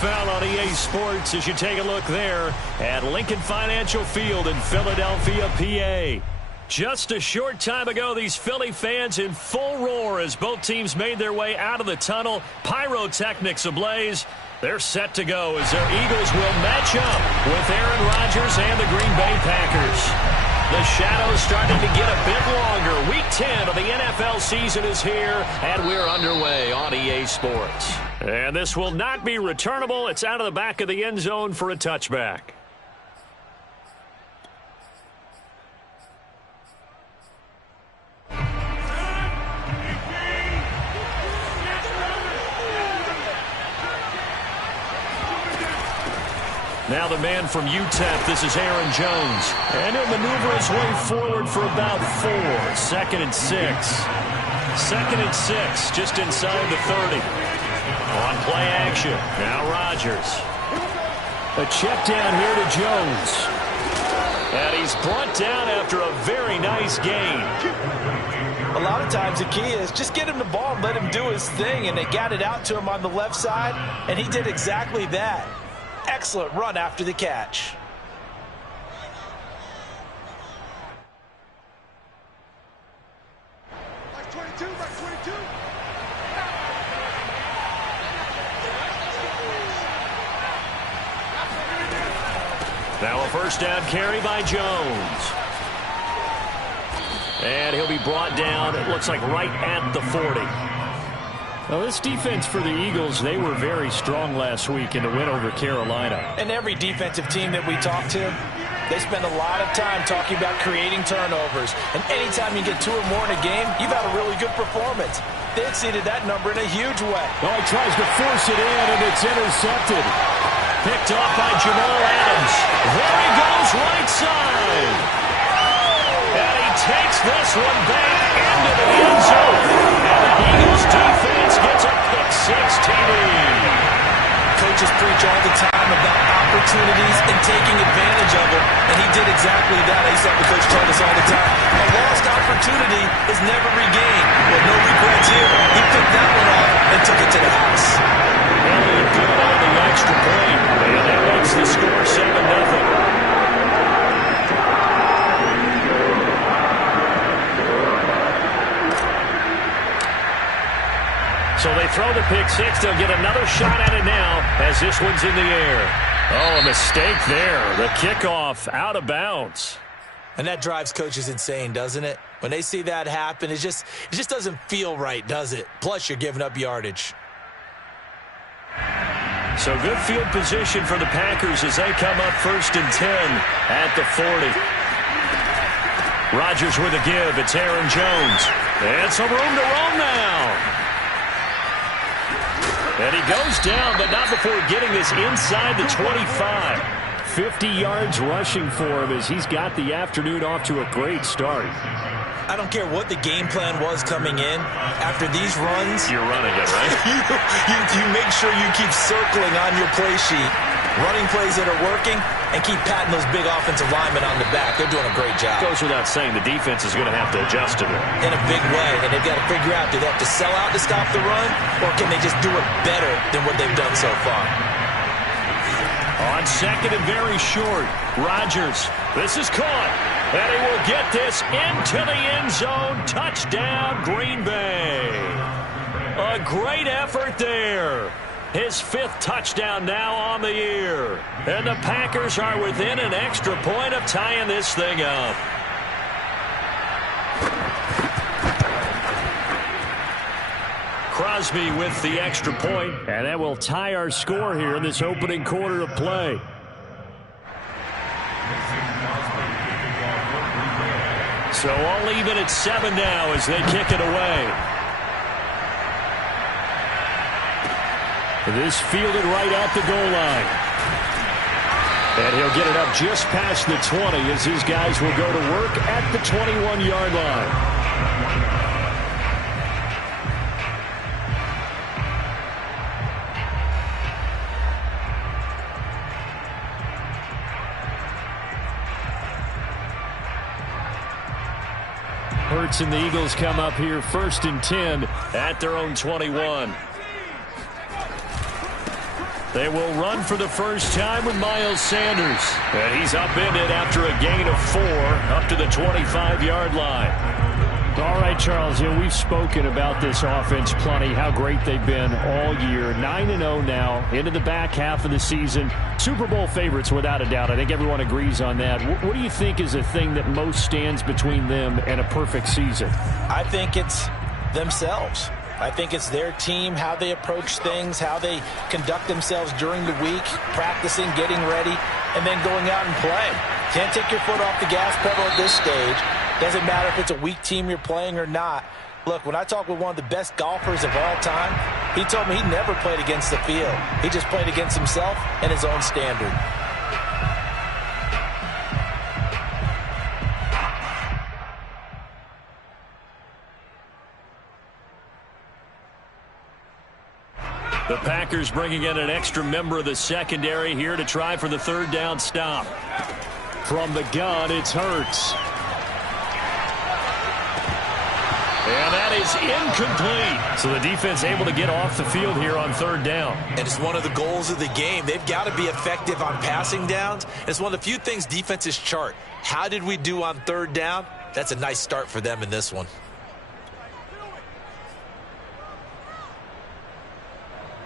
NFL on EA Sports as you take a look there at Lincoln Financial Field in Philadelphia, PA. Just a short time ago, these Philly fans in full roar as both teams made their way out of the tunnel. Pyrotechnics ablaze. They're set to go as their Eagles will match up with Aaron Rodgers and the Green Bay Packers. The shadows starting to get a bit longer. Week 10 of the NFL season is here, and we're underway on EA Sports. And this will not be returnable. It's out of the back of the end zone for a touchback. Now the man from UTEP, this is Aaron Jones. And he'll maneuver his way forward for about 4. 2nd and 6. 2nd and 6, just inside the 30. On play action, now Rodgers. A check down here to Jones. And he's brought down after a very nice gain. A lot of times the key is just get him the ball and let him do his thing, and they got it out to him on the left side, and he did exactly that. Excellent run after the catch. Back 22, back 22. Now a first down carry by Jones. And he'll be brought down, it looks like right at the 40. Well, this defense for the Eagles, they were very strong last week in the win over Carolina. And every defensive team that we talk to, they spend a lot of time talking about creating turnovers. And anytime you get 2 or more in a game, you've had a really good performance. They exceeded that number in a huge way. Oh, he tries to force it in, and it's intercepted. Picked off by Jamal Adams. There he goes, right side. And he takes this one back into the end zone. And the Eagles defense gets a pick-6 TD. Coaches preach all the time about opportunities and taking advantage of them, and he did exactly that. I used to have the coach tell us all the time, a lost opportunity is never regained. Well, no regrets here. He picked that one off and took it to the house. Elliott good on the extra point, and that makes the score 7-0. So they throw the pick-6. They'll get another shot at it now as this one's in the air. Oh, a mistake there. The kickoff out of bounds. And that drives coaches insane, doesn't it? When they see that happen, it just doesn't feel right, does it? Plus, you're giving up yardage. So good field position for the Packers as they come up 1st and 10 at the 40. Rodgers with a give. It's Aaron Jones. And some room to roam now. And he goes down, but not before getting this inside the 25. 50 yards rushing for him as he's got the afternoon off to a great start. I don't care what the game plan was coming in. After these runs, you're running it, right? you make sure you keep circling on your play sheet, running plays that are working, and keep patting those big offensive linemen on the back. They're doing a great job. Goes without saying the defense is going to have to adjust to it. In a big way, and they've got to figure out, do they have to sell out to stop the run, or can they just do it better than what they've done so far? On 2nd and very short, Rodgers. This is caught, and he will get this into the end zone. Touchdown, Green Bay. A great effort there. His 5th touchdown now on the year. And the Packers are within an extra point of tying this thing up. Crosby with the extra point, and that will tie our score here in this opening quarter of play. So all even at 7 now as they kick it away. This fielded right at the goal line. And he'll get it up just past the 20 as his guys will go to work at the 21-yard line. Hurts and the Eagles come up here 1st and 10 at their own 21. They will run for the first time with Miles Sanders. And he's upended after a gain of 4 up to the 25-yard line. All right, Charles, we've spoken about this offense plenty, how great they've been all year. 9-0 now, into the back half of the season. Super Bowl favorites, without a doubt. I think everyone agrees on that. What do you think is the thing that most stands between them and a perfect season? I think it's themselves. I think it's their team, how they approach things, how they conduct themselves during the week, practicing, getting ready, and then going out and playing. Can't take your foot off the gas pedal at this stage. Doesn't matter if it's a weak team you're playing or not. Look, when I talk with one of the best golfers of all time, he told me he never played against the field. He just played against himself and his own standard. The Packers bringing in an extra member of the secondary here to try for the third down stop. From the gun, it's Hurts. And that is incomplete. So the defense able to get off the field here on third down. And it's one of the goals of the game. They've got to be effective on passing downs. It's one of the few things defenses chart. How did we do on third down? That's a nice start for them in this one.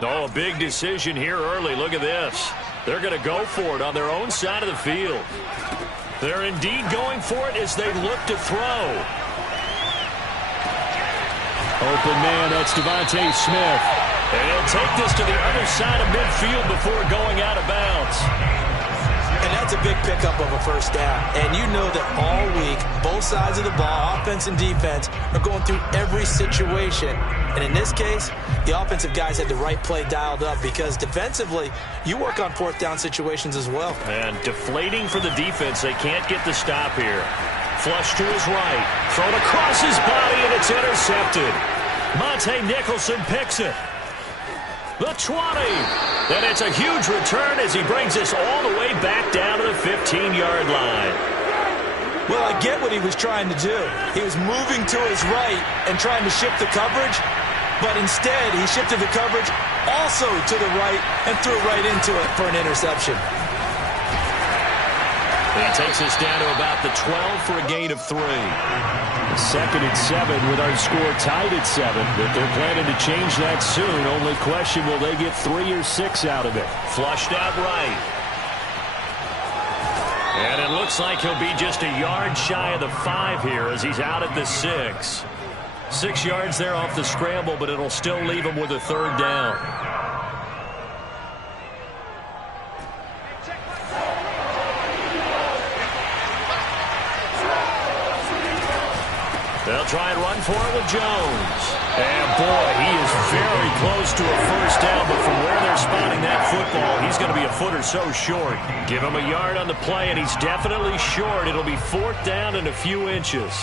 Oh, a big decision here early. Look at this. They're going to go for it on their own side of the field. They're indeed going for it as they look to throw. Open man, that's Devontae Smith. And he'll take this to the other side of midfield before going out of bounds. And that's a big pickup of a first down. And you know that all week, both sides of the ball, offense and defense, are going through every situation. And in this case, the offensive guys had the right play dialed up because defensively, you work on fourth down situations as well. And deflating for the defense. They can't get the stop here. Flush to his right. Thrown across his body, and it's intercepted. Monte Nicholson picks it. The 20. And it's a huge return as he brings this all the way back down to the 15-yard line. Well, I get what he was trying to do. He was moving to his right and trying to shift the coverage, but instead he shifted the coverage also to the right and threw right into it for an interception. He takes us down to about the 12 for a gain of 3. 2nd and 7 with our score tied at 7. But they're planning to change that soon. Only question, will they get 3 or 6 out of it? Flushed out right. And it looks like he'll be just a yard shy of the 5 here as he's out at the 6. 6 yards there off the scramble, but it'll still leave him with a third down. They'll try and run for it with Jones. And, boy, he is very close to a first down, but from where they're spotting that football, he's going to be a foot or so short. Give him a yard on the play, and he's definitely short. It'll be fourth down and a few inches.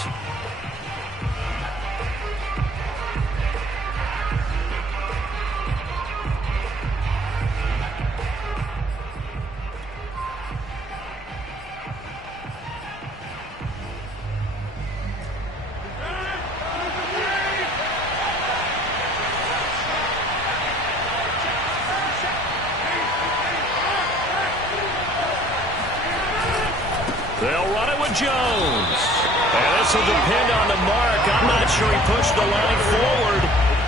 They'll run it with Jones. And this will depend on the mark. I'm not sure he pushed the line forward.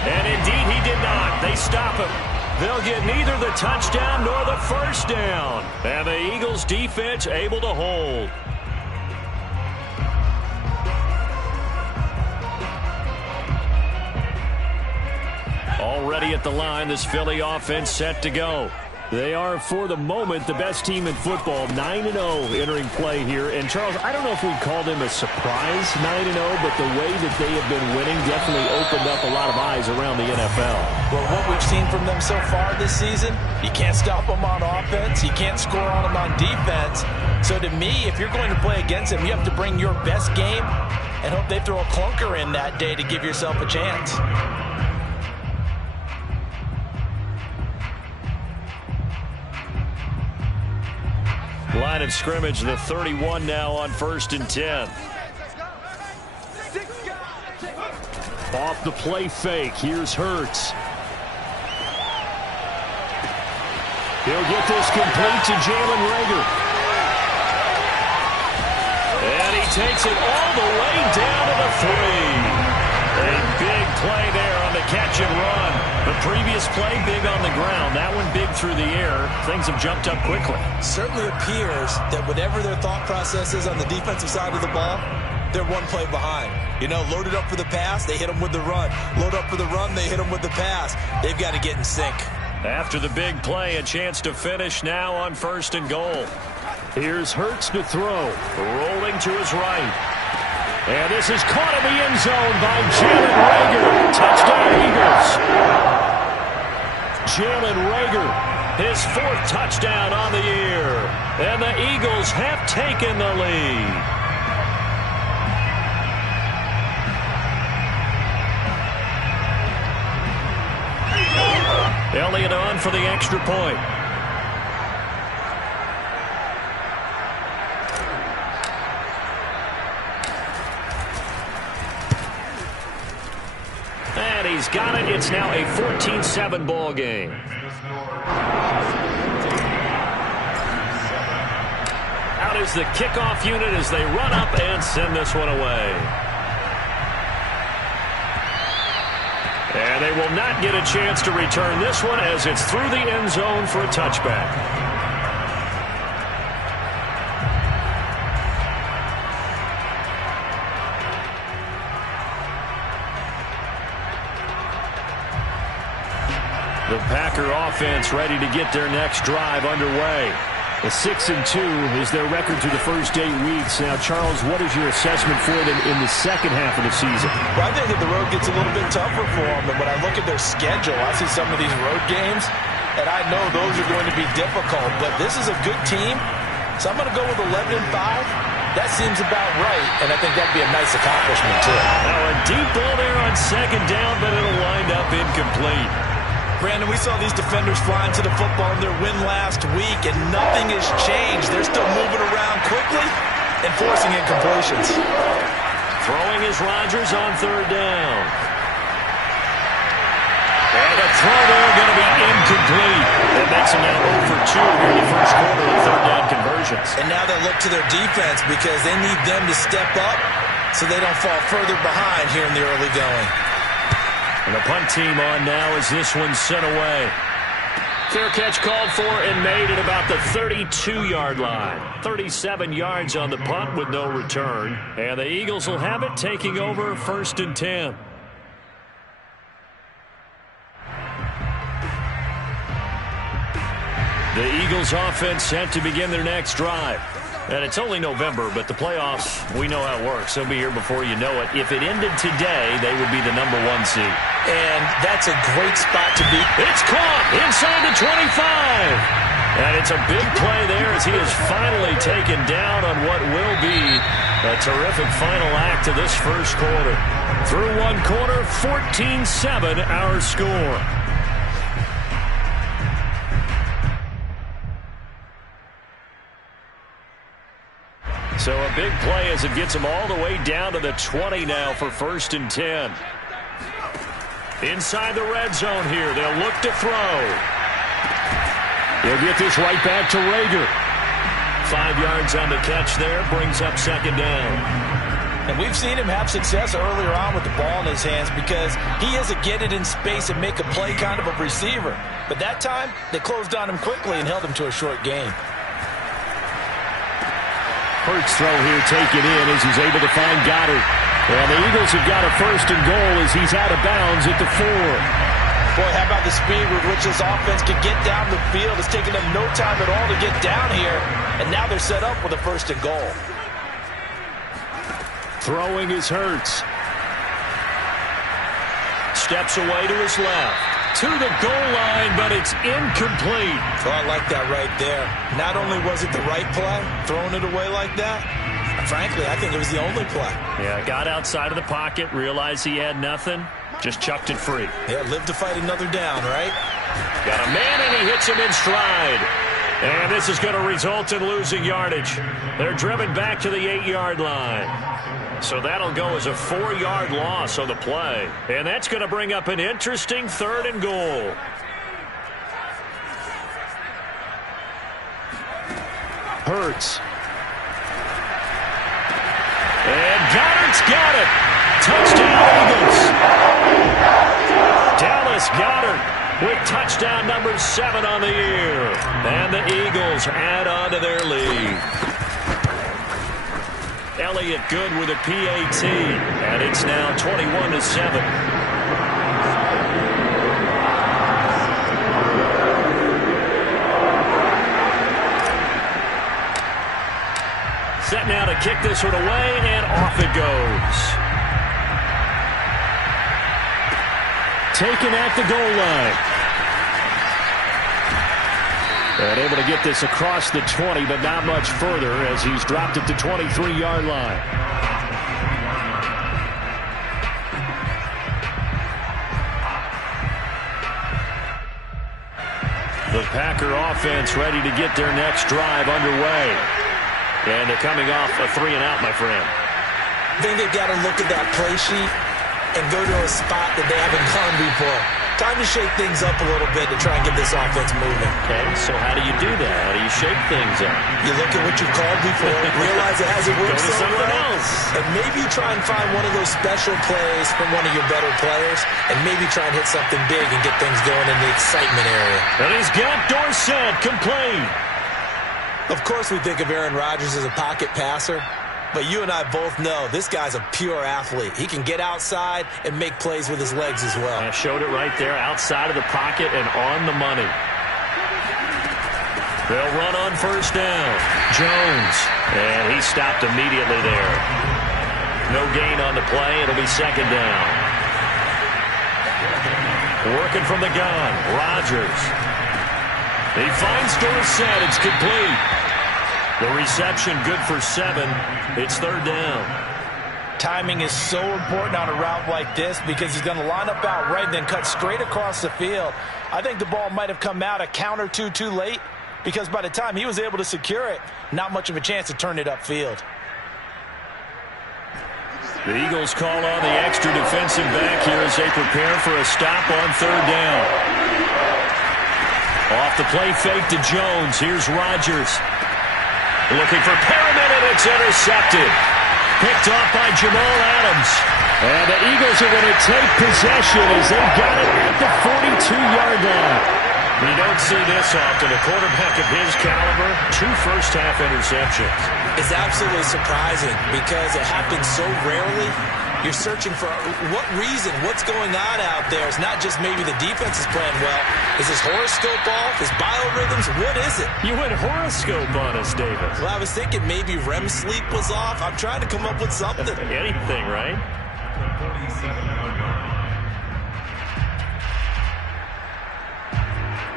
And indeed he did not. They stop him. They'll get neither the touchdown nor the first down. And the Eagles defense able to hold. Already at the line, this Philly offense set to go. They are, for the moment, the best team in football, 9-0 entering play here. And, Charles, I don't know if we'd call them a surprise 9-0, but the way that they have been winning definitely opened up a lot of eyes around the NFL. Well, what we've seen from them so far this season, you can't stop them on offense. You can't score on them on defense. So, to me, if you're going to play against them, you have to bring your best game and hope they throw a clunker in that day to give yourself a chance. Line of scrimmage, the 31 now on 1st and 10. Off the play fake, here's Hurts. He'll get this complete to Jalen Reagor. And he takes it all the way down to the 3. A big play there on the catch and run. The previous play big on the ground. That one big through the air. Things have jumped up quickly. Certainly appears that whatever their thought process is on the defensive side of the ball, they're one play behind. You know, loaded up for the pass, they hit them with the run. Load up for the run, they hit them with the pass. They've got to get in sync. After the big play, a chance to finish now on 1st and goal. Here's Hurts to throw. Rolling to his right. And this is caught in the end zone by Jalen Reagor. Touchdown, Eagles. Jalen Reagor, his 4th touchdown on the year. And the Eagles have taken the lead. Elliott on for the extra point. And he's got it. It's now a 14-7 ball game. Out is the kickoff unit as they run up and send this one away. And they will not get a chance to return this one as it's through the end zone for a touchback. The Packer offense ready to get their next drive underway. A 6-2 is their record through the first 8 weeks. Now, Charles, what is your assessment for them in the second half of the season? Well, I think that the road gets a little bit tougher for them. And when I look at their schedule, I see some of these road games, and I know those are going to be difficult. But this is a good team, so I'm going to go with 11-5. That seems about right, and I think that'd be a nice accomplishment, too. Now, a deep ball there on 2nd down, but it'll wind up incomplete. Brandon, we saw these defenders flying to the football in their win last week, and nothing has changed. They're still moving around quickly and forcing incompletions. Throwing is Rodgers on 3rd down. And a throw there going to be incomplete. That makes them now 0 for 2 here in the first quarter of 3rd down conversions. And now they look to their defense because they need them to step up so they don't fall further behind here in the early going. And the punt team on now as this one's sent away. Fair catch called for and made at about the 32-yard line. 37 yards on the punt with no return. And the Eagles will have it, taking over 1st and 10. The Eagles offense set to begin their next drive. And it's only November, but the playoffs, we know how it works. They'll be here before you know it. If it ended today, they would be the number 1 seed. And that's a great spot to be. It's caught inside the 25. And it's a big play there as he is finally taken down on what will be a terrific final act of this first quarter. Through one quarter, 14-7 our score. So a big play as it gets him all the way down to the 20 now for 1st and 10. Inside the red zone here. They'll look to throw. He'll get this right back to Reagor. 5 yards on the catch there. Brings up 2nd down. And we've seen him have success earlier on with the ball in his hands because he is a get it in space and make a play kind of a receiver. But that time, they closed on him quickly and held him to a short gain. Hurts throw here taken in as he's able to find Goddard. And the Eagles have got a 1st and goal as he's out of bounds at the 4. Boy, how about the speed with which this offense can get down the field? It's taken them no time at all to get down here. And now they're set up with a 1st and goal. Throwing is Hurts. Steps away to his left. To the goal line, but it's incomplete. Oh, I like that right there. Not only was it the right play, throwing it away like that, frankly, I think it was the only play. Yeah, got outside of the pocket, realized he had nothing, just chucked it free. Yeah, live to fight another down, right? Got a man, and he hits him in stride. And this is going to result in losing yardage. They're driven back to the 8-yard line. So that'll go as a 4-yard loss on the play. And that's going to bring up an interesting 3rd and goal. Hurts. And Goddard's got it. Touchdown, Eagles. Dallas Goedert with touchdown number 7 on the year. And the Eagles add on to their lead. Elliott good with a PAT. And it's now 21-7. Set now to kick this one away, and off it goes. Taken at the goal line. And able to get this across the 20, but not much further as he's dropped it to 23-yard line. The Packer offense ready to get their next drive underway. And they're coming off a 3-and-out, my friend. I think they've got to look at that play sheet and go to a spot that they haven't gone before. Time to shake things up a little bit to try and get this offense moving. Okay, so how do you do that? How do you shake things up? You look at what you've called before, realize it hasn't worked Go to so something well, else. and maybe try and find one of those special plays from one of your better players, and maybe try and hit something big and get things going in the excitement area. And he's got Dorsett complete. Of course we think of Aaron Rodgers as a pocket passer, but you and I both know this guy's a pure athlete. He can get outside and make plays with his legs as well. I showed it right there, outside of the pocket and on the money. They'll run on first down. Jones, and he stopped immediately there. No gain on the play. It'll be second down. Working from the gun, Rodgers. He finds Dorsett. It's complete. The reception good for 7. It's third down. Timing is so important on a route like this because he's going to line up out right and then cut straight across the field. I think the ball might have come out a count or two too late because by the time he was able to secure it, not much of a chance to turn it upfield. The Eagles call on the extra defensive back here as they prepare for a stop on third down. Off the play fake to Jones. Here's Rodgers. Looking for Perriman, and it's intercepted. Picked off by Jamal Adams. And the Eagles are going to take possession as they've got it at the 42-yard line. You don't see this often. A quarterback of his caliber, 2 first-half interceptions. It's absolutely surprising because it happens so rarely. You're searching for what reason, what's going on out there. It's not just maybe the defense is playing well. Is his horoscope off? His biorhythms? What is it? You went horoscope on us, David. Well, I was thinking maybe REM sleep was off. I'm trying to come up with something. Anything, right?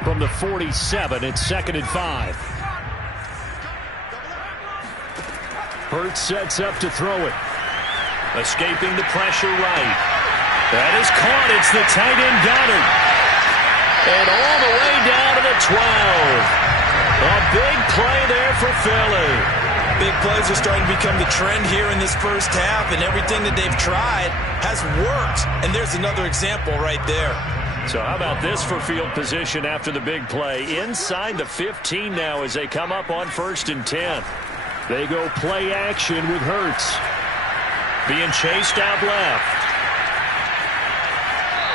From the 47, it's 2nd and 5. Hurts sets up to throw it. Escaping the pressure right. That is caught. It's the tight end Goddard. And all the way down to the 12. A big play there for Philly. Big plays are starting to become the trend here in this first half, and everything that they've tried has worked. And there's another example right there. So how about this for field position after the big play? Inside the 15 now as they come up on 1st and 10. They go play action with Hurts. Being chased out left.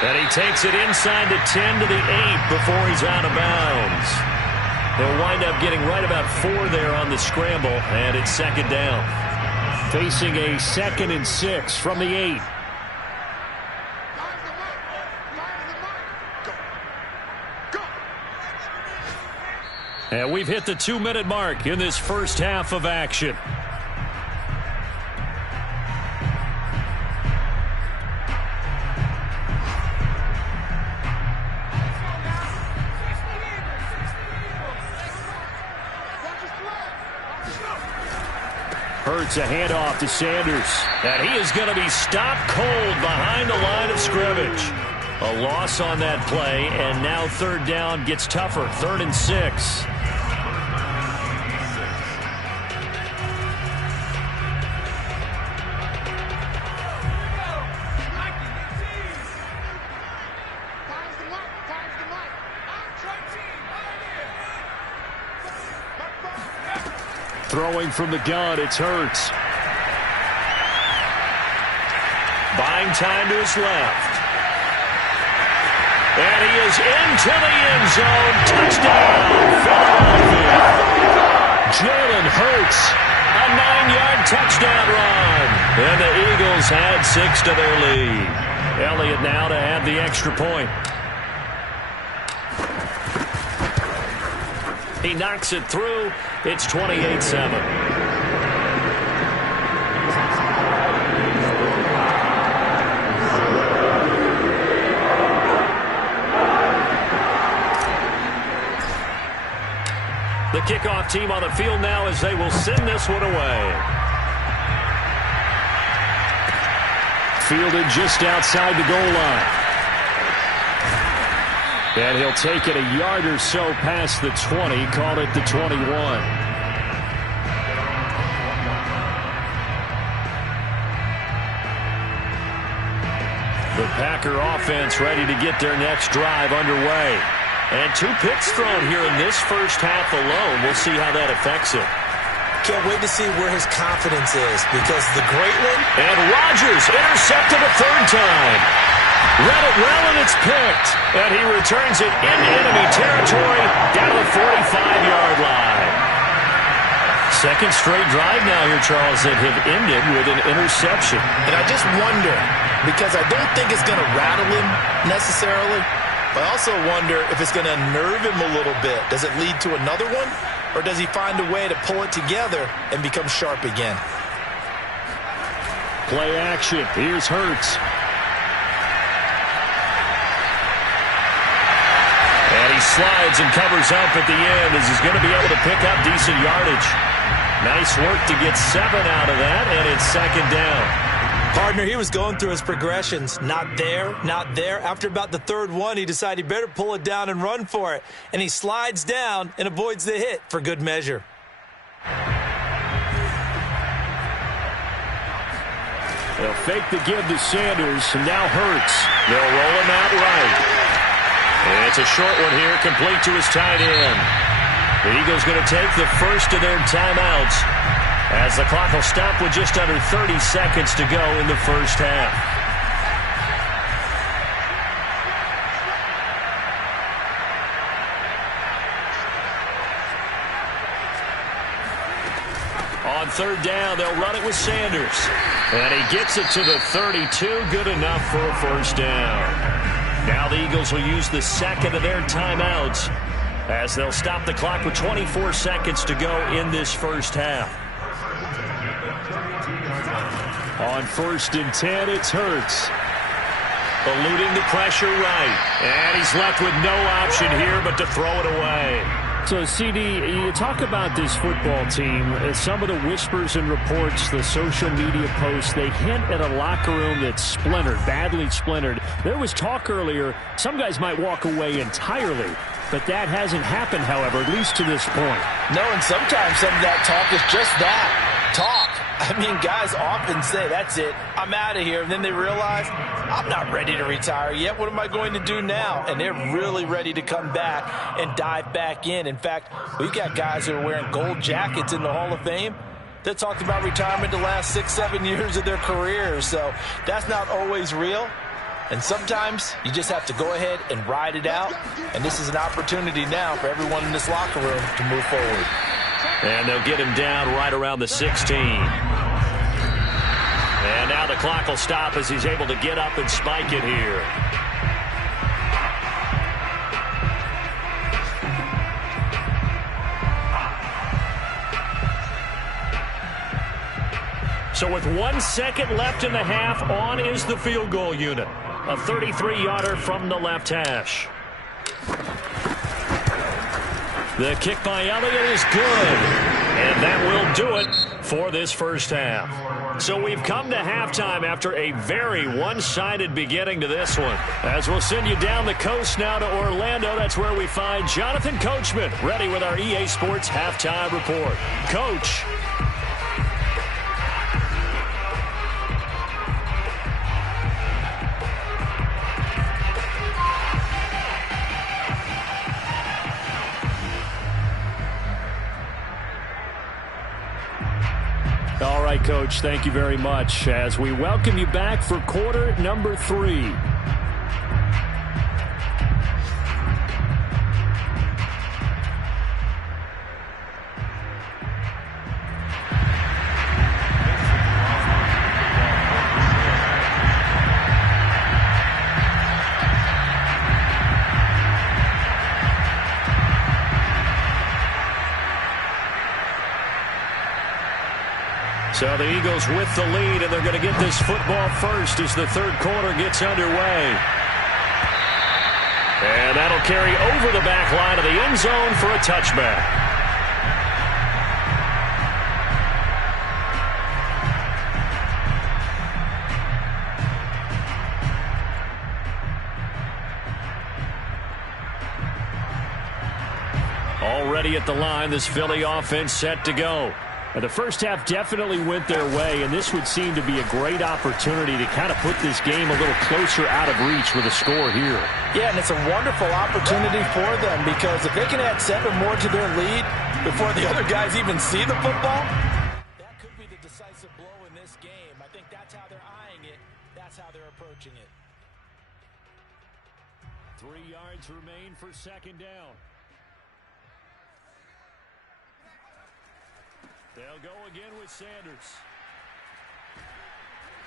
And he takes it inside the 10 to the 8 before he's out of bounds. He'll wind up getting right about 4 there on the scramble, and it's second down. Facing a 2nd and 6 from the 8. And we've hit the 2-minute mark in this first half of action. Hurts a handoff to Sanders. And he is going to be stopped cold behind the line of scrimmage. A loss on that play, and now third down gets tougher. 3rd and 6. Throwing from the gun, it's Hurts. Buying time to his left. And he is into the end zone. Touchdown, Philadelphia. Jalen Hurts, a 9-yard touchdown run. And the Eagles add 6 to their lead. Elliott now to add the extra point. He knocks it through. It's 28-7. The kickoff team on the field now as they will send this one away. Fielded just outside the goal line. And he'll take it a yard or so past the 20, call it the 21. The Packer offense ready to get their next drive underway. And 2 picks thrown here in this first half alone. We'll see how that affects him. Can't wait to see where his confidence is, because the great one. And Rodgers intercepted a 3rd time. Read it well, and it's picked. And he returns it into enemy territory down the 45-yard line. Second straight drive now here, Charles, that have ended with an interception. And I just wonder, because I don't think it's going to rattle him necessarily, but I also wonder if it's going to nerve him a little bit. Does it lead to another one? Or does he find a way to pull it together and become sharp again? Play action. Here's Hurts. And he slides and covers up at the end as he's going to be able to pick up decent yardage. Nice work to get 7 out of that, and it's 2nd down. Partner, he was going through his progressions. Not there, not there. After about the 3rd one, he decided he better pull it down and run for it. And he slides down and avoids the hit for good measure. They'll fake the give to Sanders, and now Hurts. They'll roll him out right. And it's a short one here, complete to his tight end. The Eagles going to take the first of their timeouts, as the clock will stop with just under 30 seconds to go in the first half. On 3rd down, they'll run it with Sanders. And he gets it to the 32, good enough for a 1st down. Now the Eagles will use the 2nd of their timeouts, as they'll stop the clock with 24 seconds to go in this first half. On 1st and 10, it's Hurts. Eluding the pressure right. And he's left with no option here but to throw it away. So, CD, you talk about this football team. Some of the whispers and reports, the social media posts, they hint at a locker room that's splintered, badly splintered. There was talk earlier, some guys might walk away entirely. But that hasn't happened, however, at least to this point. No, and sometimes some of that talk is just that, talk. I mean, guys often say, that's it, I'm out of here. And then they realize, I'm not ready to retire yet. What am I going to do now? And they're really ready to come back and dive back in. In fact, we've got guys who are wearing gold jackets in the Hall of Fame that talked about retirement the last 6-7 years of their careers. So that's not always real. And sometimes you just have to go ahead and ride it out. And this is an opportunity now for everyone in this locker room to move forward. And they'll get him down right around the 16. And now the clock will stop as he's able to get up and spike it here. So with 1 second left in the half, on is the field goal unit. A 33-yarder from the left hash. The kick by Elliott is good. And that will do it for this first half. So we've come to halftime after a very one-sided beginning to this one. As we'll send you down the coast now to Orlando, that's where we find Jonathan Coachman ready with our EA Sports Halftime Report. Coach. right, Coach. Thank you very much as we welcome you back for quarter number 3. So the Eagles with the lead, and they're going to get this football first as the third quarter gets underway. And that'll carry over the back line of the end zone for a touchback. Already at the line, this Philly offense set to go. The first half definitely went their way, and this would seem to be a great opportunity to kind of put this game a little closer out of reach with a score here. Yeah, and it's a wonderful opportunity for them because if they can add 7 more to their lead before the other guys even see the football, that could be the decisive blow in this game. I think that's how they're eyeing it. That's how they're approaching it. 3 yards remain for second down. They'll go again with Sanders.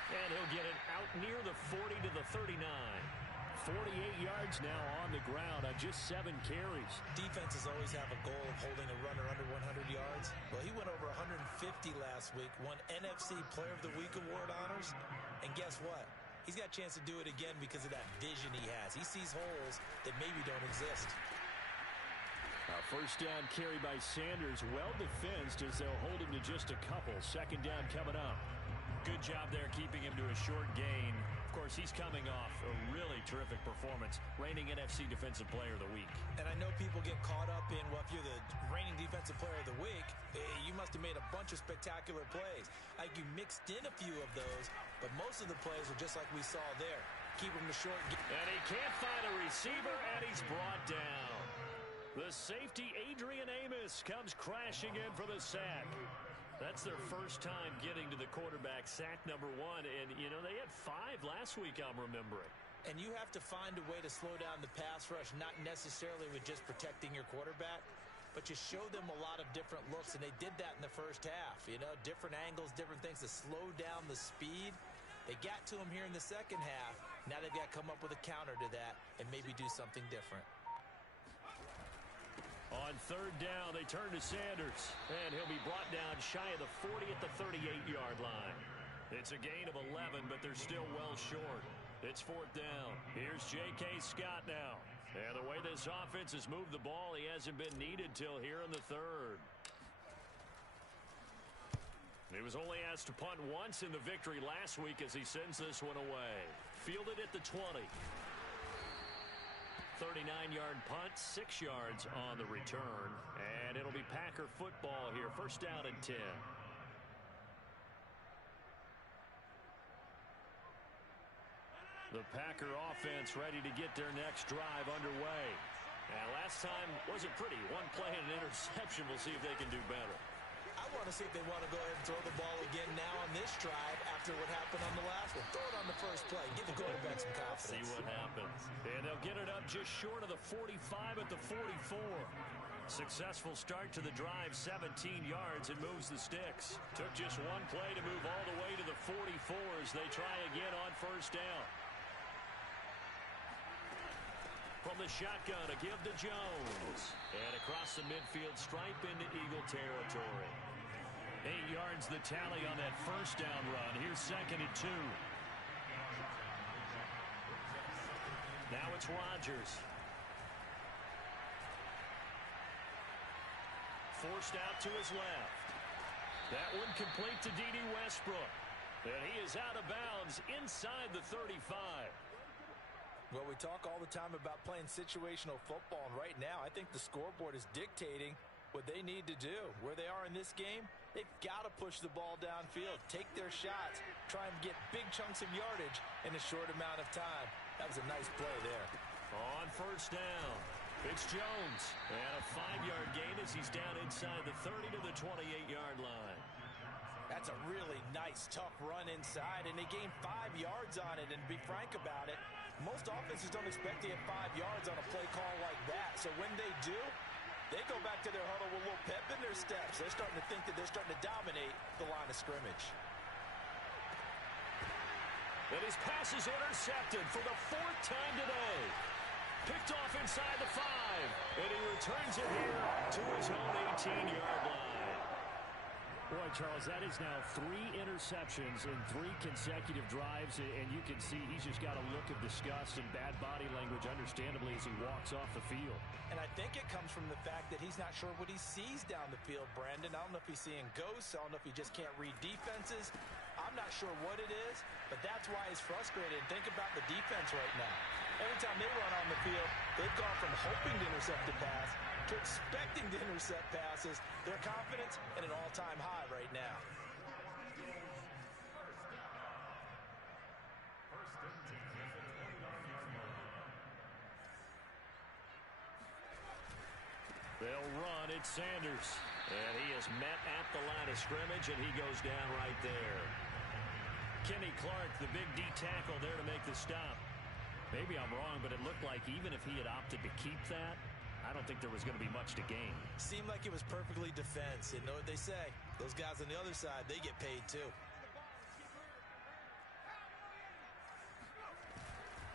And he'll get it out near the 40 to the 39. 48 yards now on the ground on just 7 carries. Defenses always have a goal of holding a runner under 100 yards. Well, he went over 150 last week, won NFC Player of the Week award honors. And guess what? He's got a chance to do it again because of that vision he has. He sees holes that maybe don't exist. First down carry by Sanders, well defensed as they'll hold him to just a couple. Second down coming up. Good job there keeping him to a short gain. Of course, he's coming off a really terrific performance, reigning NFC Defensive Player of the Week. And I know people get caught up in, well, if you're the reigning Defensive Player of the Week, you must have made a bunch of spectacular plays. Like you mixed in a few of those, but most of the plays are just like we saw there. Keep him to short. And he can't find a receiver, and he's brought down. The safety, Adrian Amos, comes crashing in for the sack. That's their first time getting to the quarterback, sack number 1. And, you know, they had 5 last week, I'm remembering. And you have to find a way to slow down the pass rush, not necessarily with just protecting your quarterback, but you show them a lot of different looks, and they did that in the first half. You know, different angles, different things to slow down the speed. They got to him here in the second half. Now they've got to come up with a counter to that and maybe do something different. On third down, they turn to Sanders, and he'll be brought down shy of the 40 at the 38-yard line. It's a gain of 11, but they're still well short. It's fourth down. Here's J.K. Scott now. And the way this offense has moved the ball, he hasn't been needed till here in the third. He was only asked to punt once in the victory last week as he sends this one away. Fielded at the 20. 39-yard punt, 6 yards on the return. And it'll be Packer football here. First down and 10. The Packer offense ready to get their next drive underway. And last time wasn't pretty. 1 play and an interception. We'll see if they can do better. I want to see if they want to go ahead and throw the ball again now on this drive after what happened on the last one. Throw it on the first play. Give the quarterback some confidence. See what happens. And they'll get it up just short of the 45 at the 44. Successful start to the drive, 17 yards, and moves the sticks. Took just 1 play to move all the way to the 44 as they try again on first down. From the shotgun, a give to Jones. And across the midfield stripe into Eagle territory. 8 yards the tally on that first down run. Here's second and 2. Now it's Rodgers. Forced out to his left. That one complete to D.D. Westbrook. And he is out of bounds inside the 35. Well, we talk all the time about playing situational football, and right now I think the scoreboard is dictating what they need to do. Where they are in this game, they've got to push the ball downfield, take their shots, try and get big chunks of yardage in a short amount of time. That was a nice play there. On first down, it's Jones. And a 5-yard gain as he's down inside the 30 to the 28-yard line. That's a really nice, tough run inside, and they gained 5 yards on it. And to be frank about it, most offenses don't expect to get 5 yards on a play call like that. So when they do, they go back to their huddle with a little pep in their steps. They're starting to think that they're starting to dominate the line of scrimmage. And his pass is intercepted for the 4th time today. Picked off inside the 5. And he returns it here to his own 18-yard line. Boy, Charles, that is now 3 interceptions in 3 consecutive drives, and you can see he's just got a look of disgust and bad body language, understandably, as he walks off the field. And I think it comes from the fact that he's not sure what he sees down the field, Brandon. I don't know if he's seeing ghosts. I don't know if he just can't read defenses. I'm not sure what it is, but that's why he's frustrated. And think about the defense right now. Every time they run on the field, they've gone from hoping to intercept a pass to expecting to intercept passes. Their confidence at an all-time high right now. They'll run. It's Sanders. And he is met at the line of scrimmage, and he goes down right there. Kenny Clark, the big D tackle there to make the stop. Maybe I'm wrong, but it looked like even if he had opted to keep that, I don't think there was going to be much to gain. Seemed like it was perfectly defense. And know what they say? Those guys on the other side, they get paid too.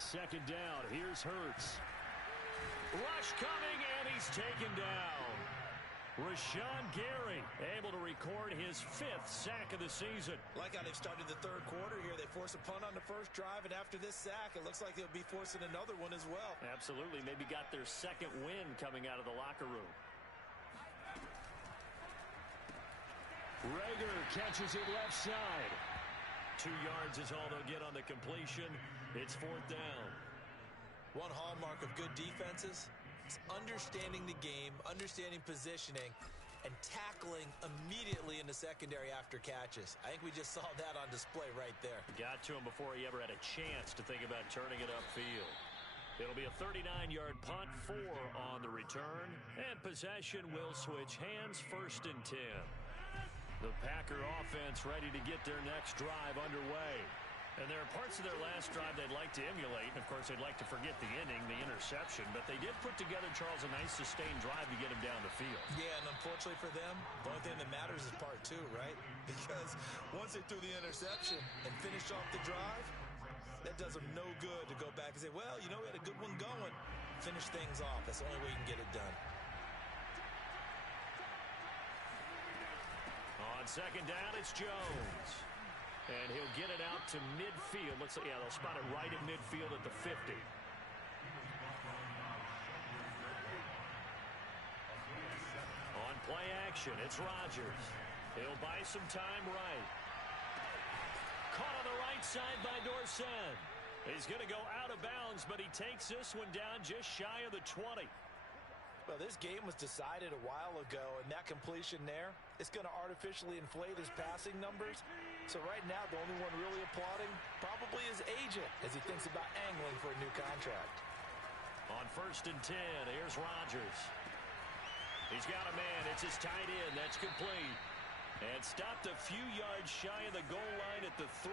2nd down. Here's Hurts. Rush coming, and he's taken down. Rashawn Gary able to record his 5th sack of the season. Like how they've started the 3rd quarter here. They force a punt on the 1st drive, and after this sack, it looks like they'll be forcing another one as well. Absolutely. Maybe got their 2nd win coming out of the locker room. Rager catches it left side. 2 yards is all they'll get on the completion. It's 4th down. One hallmark of good defenses is understanding the game, understanding positioning, and tackling immediately in the secondary after catches. I think we just saw that on display right there. Got to him before he ever had a chance to think about turning it upfield. It'll be a 39-yard punt, 4 on the return, and possession will switch hands, 1st and 10. The Packer offense ready to get their next drive underway. And there are parts of their last drive they'd like to emulate. And, of course, they'd like to forget the inning, the interception. But they did put together, Charles, a nice sustained drive to get him down the field. Yeah, and unfortunately for them, the only thing that matters is part 2, right? Because once they threw the interception and finished off the drive, that does them no good to go back and say, well, you know, we had a good one going. Finish things off. That's the only way you can get it done. On 2nd down, it's Jones. And he'll get it out to midfield. Looks like, yeah, they'll spot it right at midfield at the 50. On play action, it's Rodgers. He'll buy some time right. Caught on the right side by Dorsett. He's going to go out of bounds, but he takes this one down just shy of the 20. Well, this game was decided a while ago, and that completion there, it's going to artificially inflate his passing numbers. So right now, the only one really applauding probably his agent as he thinks about angling for a new contract. On 1st and 10, here's Rodgers. He's got a man. It's his tight end. That's complete. And stopped a few yards shy of the goal line at the 3.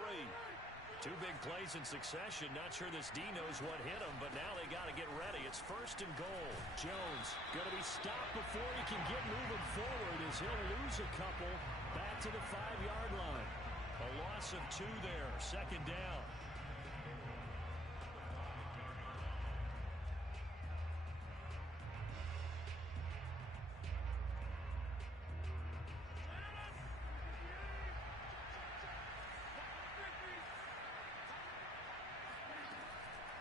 2 big plays in succession. Not sure this D knows what hit him, but now they got to get ready. It's 1st and goal. Jones going to be stopped before he can get moving forward as he'll lose a couple back to the 5-yard line. A loss of 2 there. 2nd down.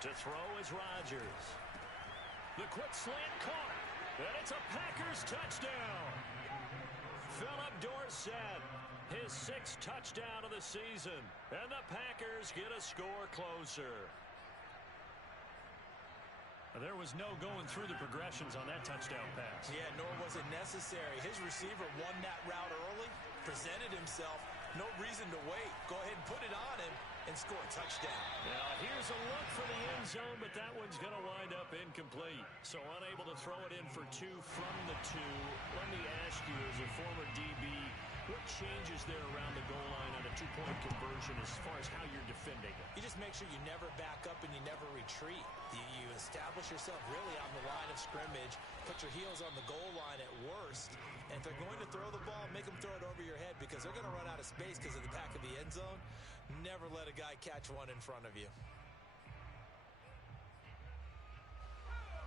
To throw is Rodgers. The quick slant caught. And it's a Packers touchdown. Philip Dorsett, his 6th touchdown of the season. And the Packers get a score closer. There was no going through the progressions on that touchdown pass. Yeah, nor was it necessary. His receiver won that route early, presented himself. No reason to wait. Go ahead and put it on him and score a touchdown. Now, here's a look for the end zone, but that one's going to wind up incomplete. So unable to throw it in for 2 from the 2. Let me ask you, as a former DB, What changes there around the goal line on a two-point conversion as far as how you're defending it? You just make sure you never back up and you never retreat. You establish yourself really on the line of scrimmage, put your heels on the goal line at worst, and if they're going to throw the ball, make them throw it over your head because they're going to run out of space because of the back of the end zone. Never let a guy catch one in front of you.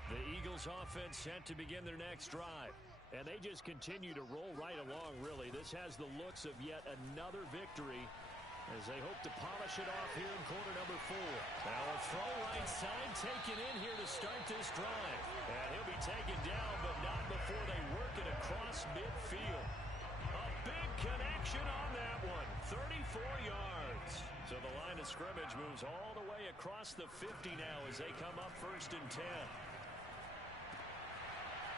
The Eagles offense set to begin their next drive. And they just continue to roll right along, really. This has the looks of yet another victory as they hope to polish it off here in quarter number 4. Now a throw right side taken in here to start this drive. And he'll be taken down, but not before they work it across midfield. A big connection on that one. 34 yards. So the line of scrimmage moves all the way across the 50 now as they come up 1st and 10.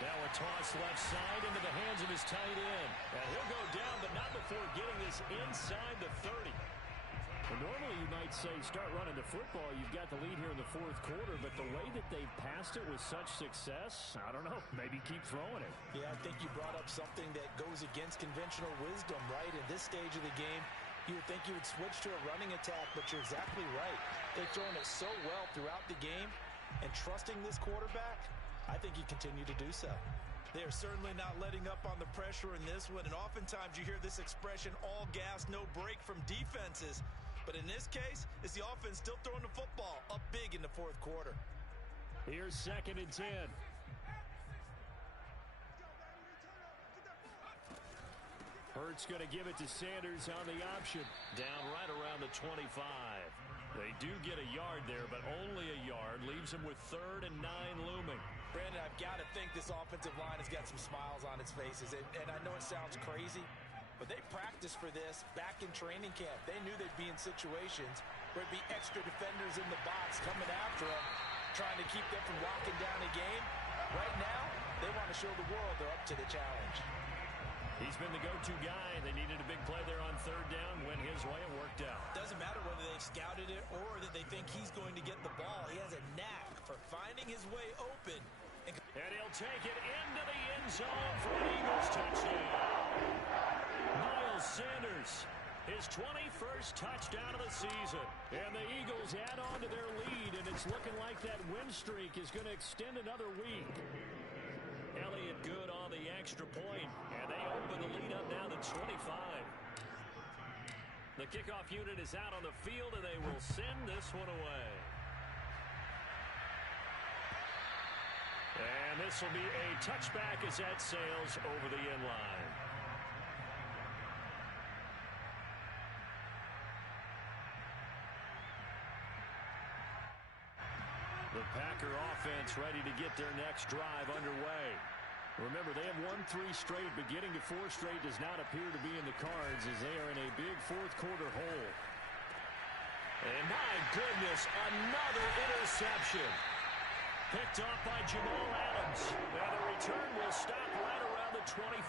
Now a toss left side into the hands of his tight end. And he'll go down, but not before getting this inside the 30. Well, normally you might say start running the football. You've got the lead here in the 4th quarter, but the way that they've passed it with such success, I don't know, maybe keep throwing it. Yeah, I think you brought up something that goes against conventional wisdom, right? In this stage of the game, you would think you would switch to a running attack, but you're exactly right. They've thrown it so well throughout the game, and trusting this quarterback, I think you continue to do so. They are certainly not letting up on the pressure in this one, and oftentimes you hear this expression, all gas, no break from defenses. But in this case, it's the offense still throwing the football up big in the 4th quarter. Here's 2nd and 10. Hurts going to give it to Sanders on the option. Down right around the 25. They do get a yard there, but only a yard. Leaves them with 3rd and 9 looming. Brandon, I've got to think this offensive line has got some smiles on its faces. And I know it sounds crazy, but they practiced for this back in training camp. They knew they'd be in situations where it'd be extra defenders in the box coming after them, trying to keep them from locking down a game. Right now, they want to show the world they're up to the challenge. He's been the go-to guy. They needed a big play there on 3rd down. Went his way. It worked out. Doesn't matter whether they've scouted it or that they think he's going to get the ball. He has a knack for finding his way open. And he'll take it into the end zone for an Eagles touchdown. Miles Sanders, his 21st touchdown of the season. And the Eagles add on to their lead, and it's looking like that win streak is going to extend another week. Elliott good on the extra point, and they open the lead up now to 25. The kickoff unit is out on the field, and they will send this one away. And this will be a touchback as that sails over the end line. The Packer offense ready to get their next drive underway. Remember, they have won 3 straight, but getting to 4 straight does not appear to be in the cards as they are in a big 4th quarter hole. And my goodness, another interception. Picked off by Jamal Adams. Now the return will stop right around the 25.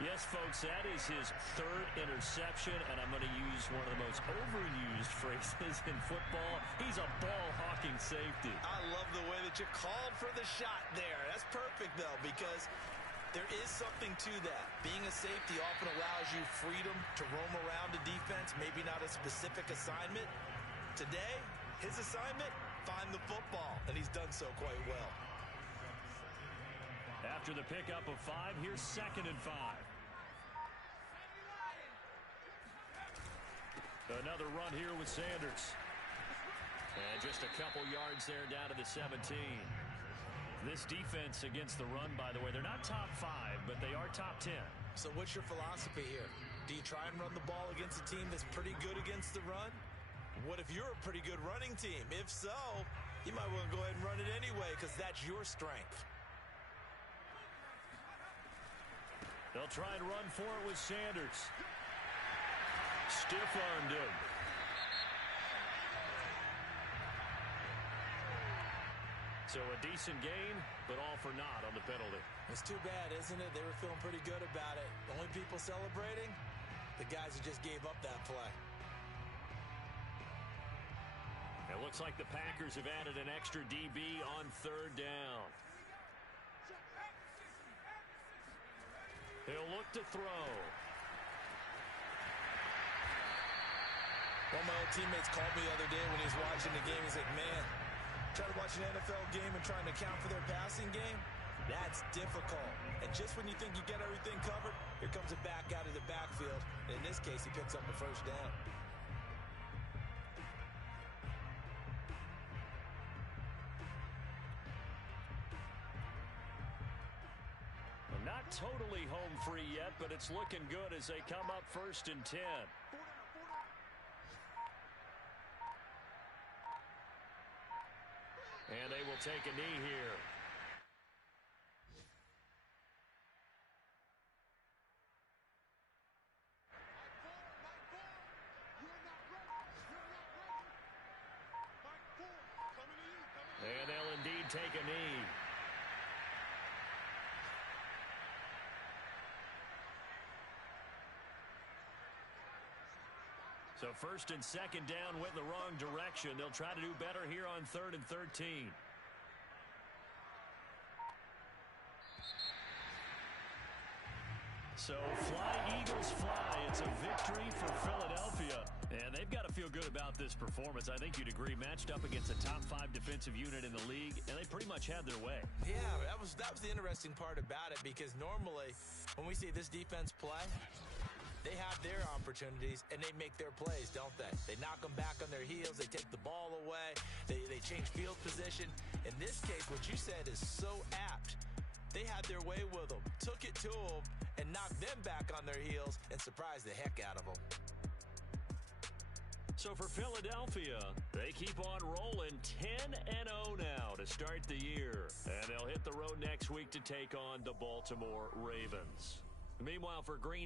Yes, folks, that is his 3rd interception, and I'm going to use one of the most overused phrases in football. He's a ball-hawking safety. I love the way that you called for the shot there. That's perfect, though, because there is something to that. Being a safety often allows you freedom to roam around the defense, maybe not a specific assignment. Today, his assignment, find the football, and he's done so quite well. After the pickup of 5, here's 2nd and 5. Another run here with Sanders. And just a couple yards there down to the 17. This defense against the run, by the way, they're not top 5, but they are top 10. So what's your philosophy here? Do you try and run the ball against a team that's pretty good against the run? What if you're a pretty good running team? If so, you might want to go ahead and run it anyway because that's your strength. They'll try and run for it with Sanders. Stiff-armed him. So a decent gain, but all for naught on the penalty. It's too bad, isn't it? They were feeling pretty good about it. The only people celebrating, the guys who just gave up that play. It looks like the Packers have added an extra DB on 3rd down. He'll look to throw. One of my old teammates called me the other day when he was watching the game. He's like, man, trying to watch an NFL game and trying to account for their passing game, that's difficult. And just when you think you get everything covered, here comes a back out of the backfield. And in this case, he picks up a first down. Well, not totally home free yet, but it's looking good as they come up 1st and 10. And they will take a knee here. And they'll indeed take a knee. So 1st and 2nd down went in the wrong direction. They'll try to do better here on 3rd and 13. So fly, Eagles, fly. It's a victory for Philadelphia. And they've got to feel good about this performance. I think you'd agree, matched up against a top 5 defensive unit in the league, and they pretty much had their way. Yeah, that was the interesting part about it, because normally when we see this defense play, they have their opportunities, and they make their plays, don't they? They knock them back on their heels. They take the ball away. They change field position. In this case, what you said is so apt. They had their way with them, took it to them, and knocked them back on their heels and surprised the heck out of them. So for Philadelphia, they keep on rolling 10-0 now to start the year. And they'll hit the road next week to take on the Baltimore Ravens. Meanwhile, for Green